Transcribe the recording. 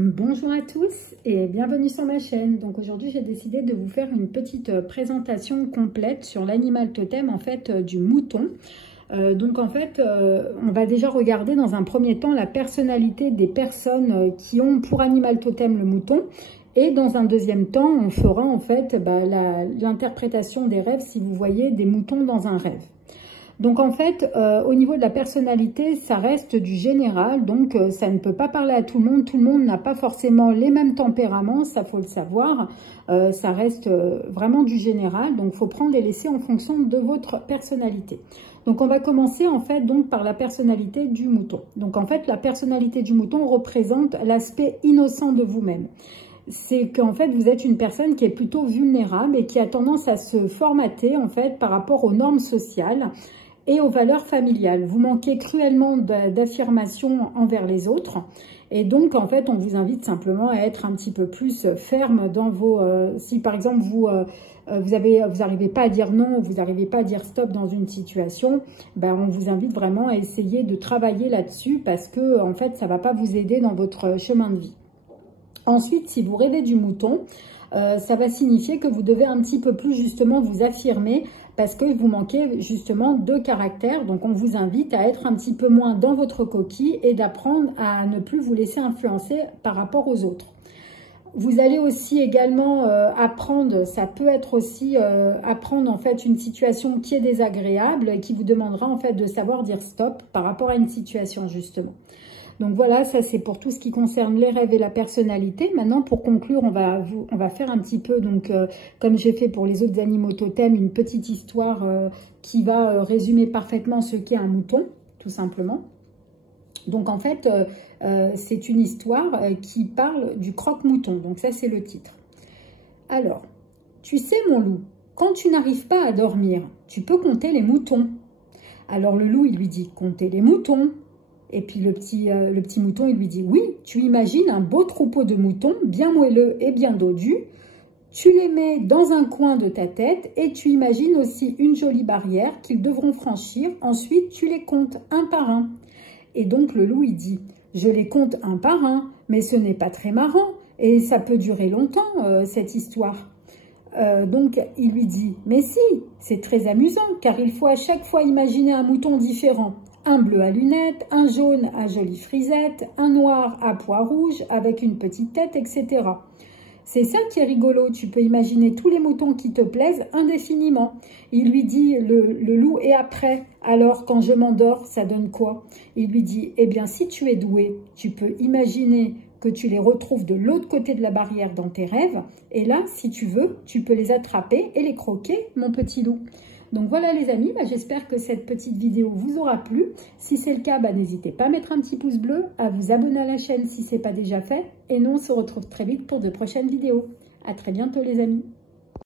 Bonjour à tous et bienvenue sur ma chaîne. Donc aujourd'hui j'ai décidé de vous faire une petite présentation complète sur l'animal totem du mouton. On va déjà regarder dans un premier temps la personnalité des personnes qui ont pour animal totem le mouton. Et dans un deuxième temps, on fera l'interprétation des rêves si vous voyez des moutons dans un rêve. Donc au niveau de la personnalité, ça reste du général, donc ça ne peut pas parler à tout le monde n'a pas forcément les mêmes tempéraments, ça faut le savoir, ça reste vraiment du général, donc il faut prendre et laisser en fonction de votre personnalité. Donc on va commencer par la personnalité du mouton. Donc la personnalité du mouton représente l'aspect innocent de vous-même. C'est qu'en fait, vous êtes une personne qui est plutôt vulnérable et qui a tendance à se formater par rapport aux normes sociales et aux valeurs familiales. Vous manquez cruellement d'affirmation envers les autres. Et donc, on vous invite simplement à être un petit peu plus ferme dans vos... si par exemple, vous n'arrivez pas à dire non, vous n'arrivez pas à dire stop dans une situation, on vous invite vraiment à essayer de travailler là-dessus parce que, ça ne va pas vous aider dans votre chemin de vie. Ensuite, si vous rêvez du mouton, ça va signifier que vous devez un petit peu plus justement vous affirmer parce que vous manquez justement de caractère. Donc, on vous invite à être un petit peu moins dans votre coquille et d'apprendre à ne plus vous laisser influencer par rapport aux autres. Vous allez aussi également apprendre, ça peut être aussi apprendre une situation qui est désagréable et qui vous demandera de savoir dire stop par rapport à une situation justement. Donc voilà, ça c'est pour tout ce qui concerne les rêves et la personnalité. Maintenant, pour conclure, on va faire un petit peu, comme j'ai fait pour les autres animaux totems, une petite histoire qui va résumer parfaitement ce qu'est un mouton, tout simplement. Donc c'est une histoire qui parle du croque-mouton. Donc ça, c'est le titre. Alors, tu sais mon loup, quand tu n'arrives pas à dormir, tu peux compter les moutons. Alors le loup, il lui dit, compter les moutons. Et puis le petit mouton, il lui dit, oui, tu imagines un beau troupeau de moutons, bien moelleux et bien dodus. Tu les mets dans un coin de ta tête et tu imagines aussi une jolie barrière qu'ils devront franchir. Ensuite, tu les comptes un par un. Et donc le loup, il dit, je les compte un par un, mais ce n'est pas très marrant et ça peut durer longtemps, cette histoire. Donc il lui dit, mais si, c'est très amusant car il faut à chaque fois imaginer un mouton différent. Un bleu à lunettes, un jaune à jolie frisette, un noir à pois rouge avec une petite tête, etc. C'est ça qui est rigolo, tu peux imaginer tous les moutons qui te plaisent indéfiniment. Il lui dit, le loup, et après, alors quand je m'endors, ça donne quoi? Il lui dit, eh bien si tu es doué, tu peux imaginer que tu les retrouves de l'autre côté de la barrière dans tes rêves. Et là, si tu veux, tu peux les attraper et les croquer, mon petit loup. Donc voilà les amis, j'espère que cette petite vidéo vous aura plu. Si c'est le cas, n'hésitez pas à mettre un petit pouce bleu, à vous abonner à la chaîne si ce n'est pas déjà fait. Et nous, on se retrouve très vite pour de prochaines vidéos. À très bientôt les amis.